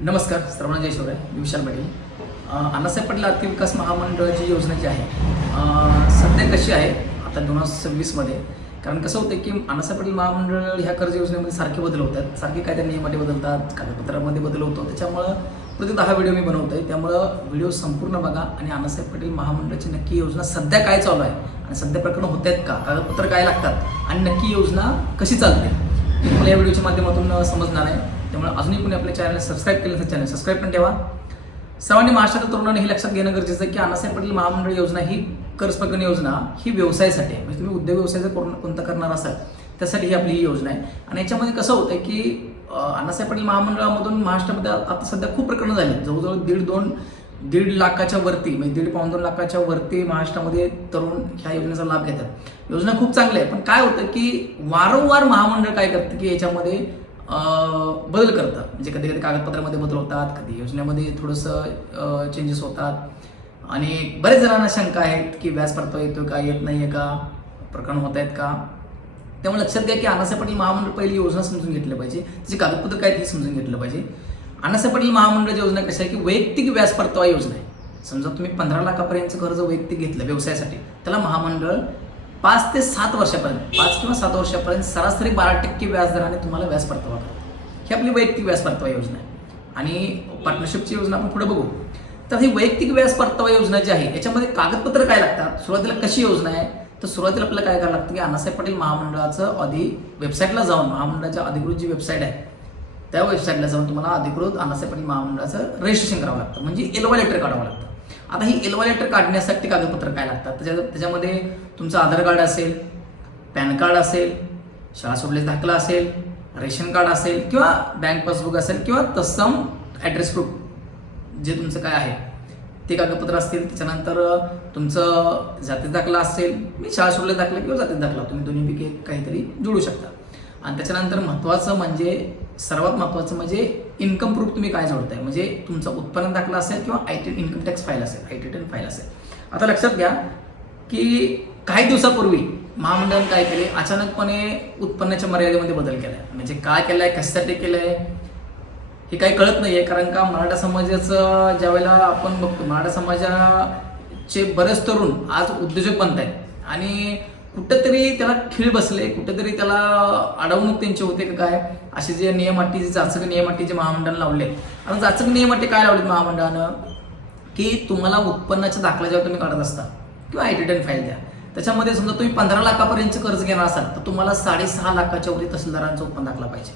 नमस्कार सर्वांना जय शिवराय. मी विशाल पाटील. अण्णासाहेब पाटील आर्थिक विकास महामंडळाची योजना जी आहे सध्या कशी आहे आता 2026मध्ये. कारण कसं होतं की अण्णासाहेब पाटील महामंडळ ह्या कर्ज योजनेमध्ये सारखे बदल होतात, सारखे काय त्या नियमाटी बदलतात, कागदपत्रामध्ये बदल होतो. त्याच्यामुळं प्रत्येक 10 व्हिडिओ मी बनवतो आहे. त्यामुळं व्हिडिओ संपूर्ण बघा आणि अण्णासाहेब पाटील महामंडळाची नक्की योजना सध्या काय चालू आहे आणि सध्या प्रकरण होत आहेत का, कागदपत्र काय लागतात आणि नक्की योजना कशी चालते हे तुम्हाला या व्हिडिओच्या माध्यमातून समजणार आहे. त्यामुळे अजूनही कोणी आपल्या चॅनल सबस्क्राईब केलं तर चॅनल सबस्क्राईब पण ठेवा. सर्वांनी महाराष्ट्रातील तरुणांनी हे लक्षात घेणं गरजेचं आहे की अण्णासाहेब पाटील महामंडळ योजना ही कर्ज प्रकरण योजना ही व्यवसायासाठी आहे. म्हणजे तुम्ही उद्योग व्यवसाय जर कोणता करणार असाल त्यासाठी ही आपली ही योजना आहे. आणि याच्यामध्ये कसं होतं की अण्णासाहेब पाटील महामंडळामधून महाराष्ट्रामध्ये आता सध्या खूप प्रकरणं झाली. जवळजवळ दीड लाखाच्या वरती म्हणजे 1.5-2 लाखाच्या वरती महाराष्ट्रामध्ये तरुण ह्या योजनेचा लाभ घेतात. योजना खूप चांगली आहे, पण काय होतं की वारंवार महामंडळ काय करतं की याच्यामध्ये बदल करतात. म्हणजे कधी कधी कागदपत्रामध्ये बदल होतात, कधी योजनेमध्ये थोडंसं चेंजेस होतात आणि बरेच जणांना शंका आहेत की व्याज परतावा येतो का, येत नाही आहे का, प्रकरण होत आहेत का. त्यामुळे लक्षात घ्या की अण्णासाहेब पाटील महामंडळ पहिली योजना समजून घेतली पाहिजे, त्याची कागदपत्र काय ते समजून घेतलं पाहिजे. अण्णासाहेब पाटील महामंडळाची योजना कशी आहे की वैयक्तिक व्याज परतावा योजना आहे. समजा तुम्ही 15 लाखापर्यंतचं कर्ज वैयक्तिक घेतलं व्यवसायासाठी, त्याला महामंडळ 5 ते 7 वर्षापर्यंत 5 किंवा 7 वर्षापर्यंत सरासरी 12% व्याजदराने तुम्हाला व्याज परतावा करतो. ही आपली वैयक्तिक व्याज परतावा योजना आहे. आणि पार्टनरशिपची योजना आपण पुढे बघू. तर ही वैयक्तिक व्याज परतावा योजना जी आहे याच्यामध्ये कागदपत्र काय लागतात, सुरुवातीला कशी योजना आहे तर सुरुवातीला आपल्याला काय करावं लागतं की अण्णासाहेब पाटील महामंडळाचं आधी वेबसाईटला जाऊन महामंडळाच्या अधिकृत जी वेबसाईट आहे त्या वेबसाईटला जाऊन तुम्हाला अधिकृत अण्णासाहेब पाटील महामंडळाचं रजिस्ट्रेशन करावं लागतं, म्हणजे एलवा लेटर काढावं लागतं. आता ही एलवा लेटर काढण्यासाठी कागदपत्र काय लागतात त्याच्यामध्ये तुमचं आधार कार्ड असेल, पॅन कार्ड असेल, शाळा सोडल्याचा दाखला असेल, रेशन कार्ड असेल किंवा बँक पासबुक असेल किंवा तत्सम ॲड्रेस प्रूफ जे तुमचं काय आहे ते कागदपत्र असतील. त्याच्यानंतर तुमचं जातीचा दाखला असेल, मी शाळा सोडल्याचा दाखला किंवा जातीचा दाखला तुम्ही दोन्हीपैकी काहीतरी जोडू शकता. आणि त्याच्यानंतर महत्त्वाचं म्हणजे सर्वात महत्त्वाचं म्हणजे इन्कम प्रूफ तुम्ही काय जोडताय, म्हणजे तुमचा उत्पन्न दाखला असेल किंवा इन्कम टॅक्स फाईल असेल, IT10 फाईल असेल. आता लक्षात घ्या की काही दिवसापूर्वी महामंडळाने काय केले, अचानकपणे उत्पन्नाच्या मर्यादेमध्ये बदल केला आहे. म्हणजे काय केलं आहे, कशासाठी केलं आहे हे काही कळत नाही आहे. कारण का मराठा समाजाचं ज्यावेळेला आपण बघतो मराठा समाजाचे बरेच तरुण आज उद्योजक बनत आहेत आणि कुठंतरी त्याला खीळ बसले, कुठंतरी त्याला अडवणूक त्यांची होते का काय. असे जे नियम अटी जाचक नियम अटी जे महामंडळानं लावले. आता जाचक नियम अटी काय लावलेत महामंडळानं की तुम्हाला उत्पन्नाच्या दाखला जेव्हा तुम्ही काढत असता किंवा IT10 फाईल द्या त्याच्यामध्ये समजा तुम्ही 15 लाखापर्यंतचं कर्ज घेणार असाल तर तुम्हाला 6.5 लाखाच्या वरी तहसीलदारांचा उत्पन्न दाखला पाहिजे.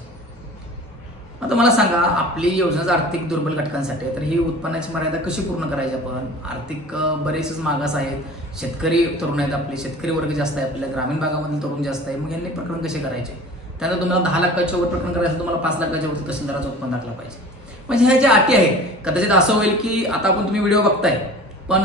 आता मला सांगा आपली योजना आर्थिक दुर्बल घटकांसाठी आहे, तर ही उत्पन्नाची मर्यादा कशी पूर्ण करायची. आपण आर्थिक बरेचसे मागास आहेत, शेतकरी तरुण आहेत, आपले शेतकरी वर्ग जास्त आहे, आपल्या ग्रामीण भागामधील तरुण जास्त आहे. मग यांनी प्रकरण कसे करायचे. त्यानंतर तुम्हाला 10 लाखाच्या वर प्रकरण करायचं तुम्हाला 5 लाखाच्या वरती तहसीलदाराचं उत्पन्न दाखला पाहिजे. म्हणजे ह्या ज्या अटी आहेत कदाचित असं होईल की आता आपण तुम्ही व्हिडिओ बघताय पण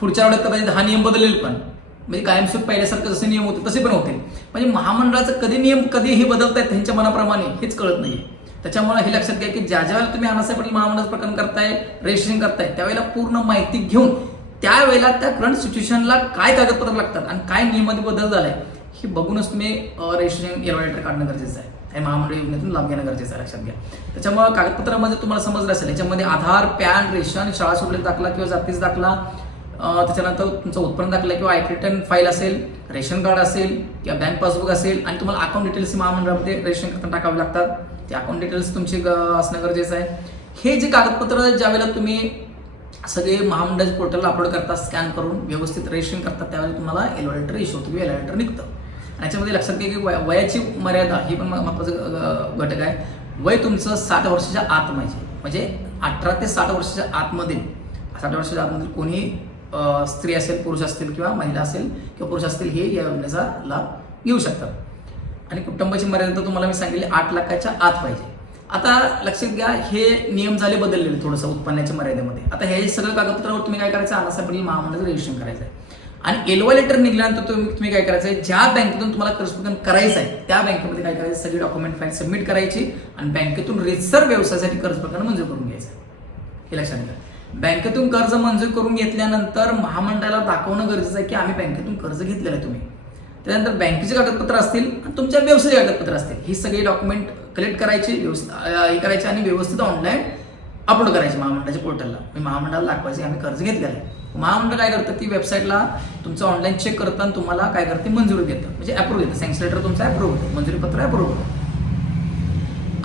पुढच्या वेळेत कदाचित हा नियम बदलेल, पण म्हणजे कायमस्वरूपी पहिल्यासारखं जसे नियम होते तसे पण होतील. म्हणजे महामंडळाचं कधी नियम कधी हे बदलतायत त्यांच्या मनाप्रमाणे हेच कळत नाही. त्याच्यामुळे हे लक्षात घ्या की ज्या वेळेला तुम्ही अण्णासाहेब पाटील महामंडळाचं प्रकरण करताय, रजिस्ट्रेशन करताय त्यावेळेला पूर्ण माहिती घेऊन त्यावेळेला त्या करंट सिच्युएशनला काय कागदपत्र लागतात आणि काय नियमामध्ये बदल झालाय हे बघूनच तुम्ही रजिस्ट्रेशन एलवा लेटर काढणं गरजेचं आहे. हे महामंडळ योजनेतून लाभ घेणं गरजेचं आहे, लक्षात घ्या. त्याच्यामुळे कागदपत्रामध्ये तुम्हाला समजलं असेल याच्यामध्ये आधार, पॅन, रेशन, शाळा सोडलेला दाखला किंवा जातीचा दाखला, त्याच्यानंतर तुमचा उत्पन्न दाखला किंवा IT10 फाईल असेल, रेशन कार्ड असेल किंवा बँक पासबुक असेल आणि तुम्हाला अकाउंट डिटेल्स महामंडळामध्ये रजिस्ट्रेशन करताना टाकावे लागतात. ते अकाउंट डिटेल्स तुमचे असणं गरजेचं आहे. हे जे कागदपत्र ज्यावेळेला तुम्ही सगळे महामंडळाच्या पोर्टलला अपलोड करता स्कॅन करून व्यवस्थित रजिस्ट्रेशन करतात त्यावेळेला तुम्हाला एलवा लेटर इश्यू होतो किंवा एलवा लेटर निघतं. आणि याच्यामध्ये लक्षात घ्या की वयाची मर्यादा ही पण महत्त्वाचं घटक आहे. वय तुमचं 60 वर्षाच्या आत म्हणजे 18 ते 60 वर्षाच्या आतमधील 60 वर्षाच्या आतमधील कोणी स्त्री असेल, पुरुष असतील किंवा महिला असेल किंवा पुरुष असतील हे या योजनेचा लाभ घेऊ शकतात. आणि कुटुंबाची मर्यादा तुम्हाला मी सांगितली 8 लाखाच्या आत पाहिजे. आता लक्षात घ्या हे नियम झाले बदललेले थोडंसं उत्पन्नाच्या मर्यादेमध्ये. आता हे सगळं कागदपत्रावर तुम्ही काय करायचं, अण्णासाहेब पाटील महामंडळाचं रजिस्ट्रेशन करायचं आहे. आणि एलवा लेटर निघाल्यानंतर तुम्ही काय करायचं आहे, ज्या बँकेतून तुम्हाला कर्ज प्रकरण करायचं आहे त्या बँकेमध्ये काय करायचं, सगळी डॉक्युमेंट फाईल सबमिट करायची आणि बँकेतून रितसर व्यवसायासाठी कर्ज प्रकरण मंजूर करून घ्यायचं. हे लक्षात घ्या. बँकेतून कर्ज मंजूर करून घेतल्यानंतर महामंडळाला दाखवणं गरजेचं आहे की आम्ही बँकेतून कर्ज घेतलेलं आहे. तुम्ही त्यानंतर बँकेचे कागदपत्र असतील आणि तुमच्या व्यवसायाचे कागदपत्र असतील, ही सगळी डॉक्युमेंट कलेक्ट करायची, व्यवस्थित हे करायचे आणि व्यवस्थित ऑनलाईन अपलोड करायचे महामंडळाच्या पोर्टलला. मी महामंडळाला दाखवायचे आम्ही कर्ज घेतलेलं आहे. महामंडळ काय करतं, ती वेबसाईटला तुमचं ऑनलाईन चेक करतं आणि तुम्हाला काय करते, मंजुरी देतं, म्हणजे अप्रूव्ह देतं. सँक्शन लेटर तुमचं अप्रूव्ह होतं, मंजुरीपत्र अप्रूव्ह होतं.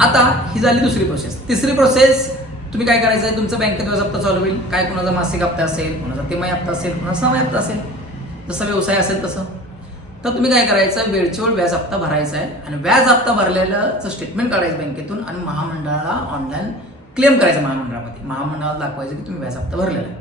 आता ही झाली दुसरी प्रोसेस. तिसरी प्रोसेस तुम्ही काय करायचं आहे, तुमचं बँकेत व्याज हप्ता चालू होईल. काय कुणाचा मासिक हप्ता असेल, कुणाचा तिमाही हप्ता असेल, कुणाचा सहामाही हप्ता असेल, जसा व्यवसाय असेल तसं. तर तुम्ही काय करायचं, वेळच्या वेळ व्याज हप्ता भरायचा आहे आणि व्याज हप्ता भरलेलं स्टेटमेंट काढायचं बँकेतून आणि महामंडळाला ऑनलाईन क्लेम करायचं महामंडळामध्ये. महामंडळाला दाखवायचं की तुम्ही व्याज हप्ता भरलेला आहे.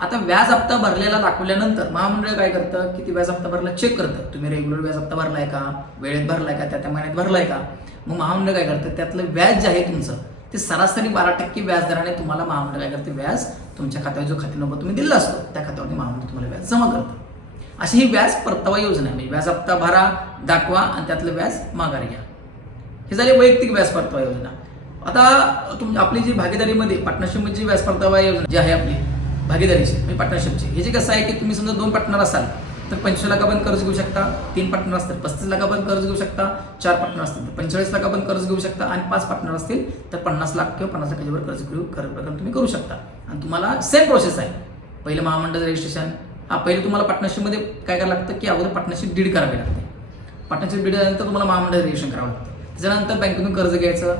आता व्याज हप्ता भरलेला दाखवल्यानंतर महामंडळ काय करतं की ती व्याज हप्ता भरला चेक करतं, तुम्ही रेग्युलर व्याज हप्ता भरलाय का, वेळेत भरलाय का, त्या महिन्यात भरलाय का. मग महामंडळ काय करतं, त्यातलं व्याज जे आहे तुमचं ते सरासरी 12% व्याजदराने तुम्हाला महामंडळ काय करते, व्याज तुमच्या खात्यावर जो खाते नंबर तुम्ही दिला असतो त्या खात्यावरती महामंडळ तुम्हाला व्याज जमा करतं. अशी ही व्याज परतावा योजना आहे. म्हणजे व्याज हप्ता भरा, दाखवा आणि त्यातलं व्याज माघारी घ्या. हे झाले वैयक्तिक व्याज परतावा योजना. आता आपली जी भागीदारीमध्ये पार्टनरशिपमध्ये जी व्याज परतावा योजना जी आहे आपली भागीदारीची म्हणजे पार्टनरशिपची, हे जे कसं आहे की तुम्ही समजा 2 पार्टनर असाल तर 25 लाखापर्यंत कर्ज घेऊ शकता, 3 पार्टनर असतील 35 लाखापर्यंत कर्ज घेऊ शकता, 4 पार्टनर असतील तर 45 लाखापर्यंत कर्ज घेऊ शकता आणि 5 पार्टनर असतील तर 50 लाख किंवा 50 लाखाच्या वर कर्ज तुम्ही करू शकता. आणि तुम्हाला सेम प्रोसेस आहे. पहिलं महामंडळ रजिस्ट्रेशन, पहिले तुम्हाला पार्टनरशिपमध्ये काय करावं लागतं की अगोदर पार्टनरशिप डीड करावी लागते. पार्टनरशिप डीड झाल्यानंतर तुम्हाला महामंडळ रजिस्ट्रेशन करावं लागतं. त्याच्यानंतर बँकेतून कर्ज घ्यायचं,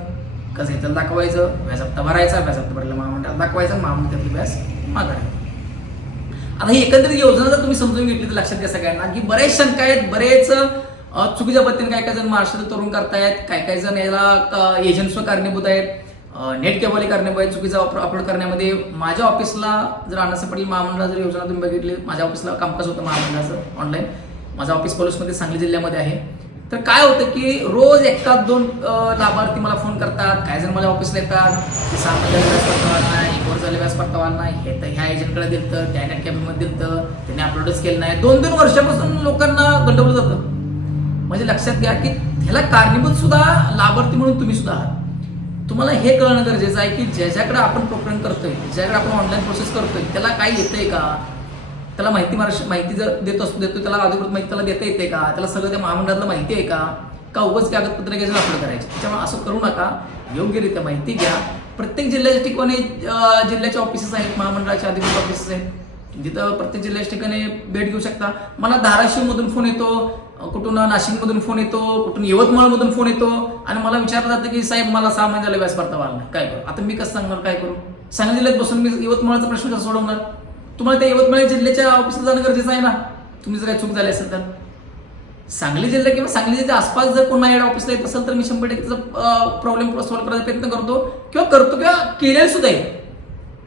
कर्ज घेताना दाखवायचं, व्याज हप्ता भरायचा, व्याज हप्ता भरला महामंडळाला दाखवायचा, महामंडळातली व्याज मागायचं. आता ही एकंदरीत योजना जर तुम्ही समजून घेतली तर लक्षात घ्या सगळ्यांना की बरेच शंका आहेत, बरेच चुकीच्या पद्धतीने काय काय जण महाराष्ट्रात तरुण करतायत, काय जण याला एजंट्स कारणीभूत आहेत, नेट केबल कारणीभूत आहेत चुकीचा अपलोड करण्यामध्ये. माझ्या ऑफिसला जर अण्णासाहेब पाटील महामंडळ जर योजना तुम्ही बघितली, माझ्या ऑफिसला कामकाज होतं महामंडळाचं ऑनलाईन. माझं ऑफिस पॉलिसमध्ये सांगली जिल्ह्यामध्ये आहे. तर काय होतं की रोज 1-2 लाभार्थी मला फोन करतात, काही जण माझ्या ऑफिसला येतात की 6 महिन्याला व्याज परतावा नाही, 1 वर्ष झाले व्याज परतावा नाही, हे तर ह्या एजंटकडे दिलं, त्या नेट कॅबिनमध्ये दिलं, त्यांनी अपलोडच केलं नाही. 2-3 वर्षापासून लोकांना गंडवलं जातं. म्हणजे लक्षात घ्या की ह्याला कारणीभूत सुद्धा लाभार्थी म्हणून तुम्ही सुद्धा आहात. तुम्हाला हे कळणं गरजेचं आहे की ज्याच्याकडे आपण प्रोक्लेम करतोय, ज्याच्याकडे आपण ऑनलाईन प्रोसेस करतोय त्याला काय येतंय का, त्याला माहिती जर देतो त्याला अधिकृत माहिती त्याला देता येते का, त्याला सगळं त्या महामंडळाला माहिती आहे का उगाच कागदपत्र घ्यायचं अपलोड करायचे. त्याच्यामुळे असं करू नका, योग्यरित्या माहिती घ्या. प्रत्येक जिल्ह्याच्या ठिकाणी जिल्ह्याचे ऑफिसेस आहेत, महामंडळाचे अधिकृत ऑफिसेस आहेत, तिथं प्रत्येक जिल्ह्याच्या ठिकाणी भेट घेऊ शकता. मला धाराशिवमधून फोन येतो, कुठून नाशिकमधून फोन येतो, कुठून यवतमाळमधून फोन येतो आणि मला विचारलं जातं की साहेब मला 6 महिने झाले व्याज परतावा आला नाही, काय करू. आता मी कसं सांगणार, काय करू. सांगली जिल्ह्यात बसून मी यवतमाळचा प्रश्न कसा सोडवणार. तुम्हाला त्या यवतमाळ जिल्ह्याच्या ऑफिसला जाणं गरजेचं आहे ना, तुम्ही जर काही चूक झाली असेल तर. सांगली जिल्हा किंवा सांगली जिल्ह्याच्या आसपास जर कोणा या ऑफिसला येत असेल तर मी 100% त्याचा प्रॉब्लेम सॉल्व्ह करायचा प्रयत्न करतो किंवा केलेले सुद्धा आहे.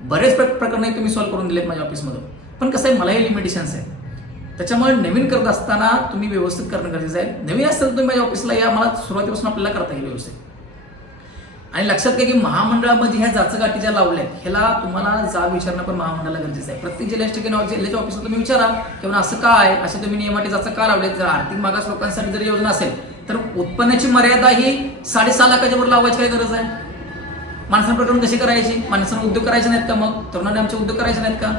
बरेच प्रकरण तुम्ही सॉल्व्ह करून दिलेत माझ्या ऑफिसमधून. पण कसं आहे, मलाही लिमिटेशन्स आहे. त्याच्यामुळे नवीन करत असताना तुम्ही व्यवस्थित करणं गरजेचं आहे. नवीन असेल तर तुम्ही माझ्या ऑफिसला या, मला सुरुवातीपासून आपल्याला करता येईल व्यवस्थित. आणि लक्षात घ्या की महामंडळामध्ये ह्या जाचगाठी ज्या लावल्यात ह्याला तुम्हाला जाब विचारणं पण महामंडळाला गरजेचं आहे. प्रत्येक जिल्ह्याच्या ठिकाणी जिल्ह्याच्या ऑफिसला तुम्ही विचारा किंवा असं का आहे, असं तुम्ही नियमाटी जाचं का लावलेत. जर आर्थिक मागास लोकांसाठी जर योजना असेल तर उत्पन्नाची मर्यादा ही 6.5 लाखाच्या वर लावायची काय गरज आहे. माणसांप्रकरण कशी करायची, माणसांना उद्योग करायचे नाहीत का, मग तरुणांनी आमचे उद्योग करायचे नाहीत का.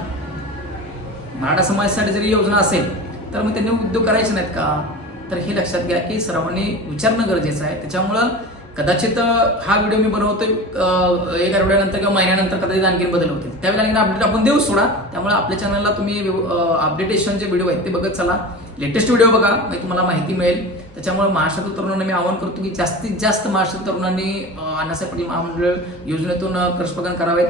मराठा समाजासाठी जरी योजना असेल तर मग त्यांनी उद्योग करायचे नाहीत का. तर हे लक्षात घ्या की सर्वांनी विचारणं गरजेचं आहे. त्याच्यामुळं कदाचित हा व्हिडिओ मी बनवतोय 1 आठवड्यानंतर किंवा महिन्यानंतर कदाचित आणखी बदल होतील, त्यावेळेला आणखी अपडेट आपण देऊ सोडा. त्यामुळे आपल्या चॅनलला तुम्ही अपडेटेशनचे व्हिडिओ आहेत ते बघत चला, लेटेस्ट व्हिडिओ बघा, म्हणजे तुम्हाला माहिती मिळेल. त्याच्यामुळे महाराष्ट्रातील तरुणांना मी आवाहन करतो की जास्तीत जास्त महाराष्ट्रातील तरुणांनी अण्णासाहेब पाटील महामंडळ योजनेतून कर्जप्रदान करावेत,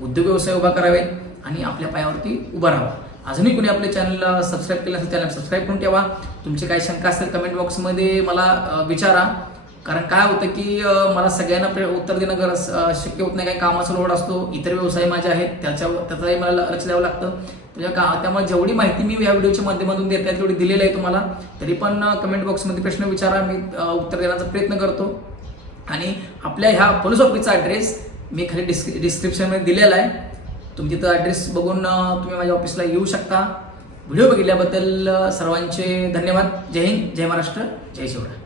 उद्योग व्यवसाय उभा करावेत आणि आपल्या पायावरती उभा राहावं. अजूनही कोणी आपल्या चॅनलला सबस्क्राईब केलं असेल चॅनल सबस्क्राईब करून ठेवा. तुमची काही शंका असेल कमेंट बॉक्समध्ये मला विचारा. कारण काय होतं की मला सगळ्यांना उत्तर देणं शक्य होत नाही, काही कामाचा लोड असतो, इतर व्यवसाय माझे आहेत त्याचाही मला लक्ष द्यावं लागतं. त्यामुळे जेवढी माहिती मी या व्हिडिओच्या माध्यमातून देत आहे तेवढी दिलेली आहे तुम्हाला. तरी पण कमेंट बॉक्समध्ये प्रश्न विचारा, मी उत्तर देण्याचा प्रयत्न करतो. आणि आपल्या ह्या पोलीस ऑफिसचा ॲड्रेस मी खाली डिस्क्रिप्शनमध्ये दिलेला आहे. तुम्ही तिथं ॲड्रेस बघून तुम्ही माझ्या ऑफिसला येऊ शकता. व्हिडिओ बघितल्याबद्दल सर्वांचे धन्यवाद. जय हिंद, जय महाराष्ट्र, जय शिवराय.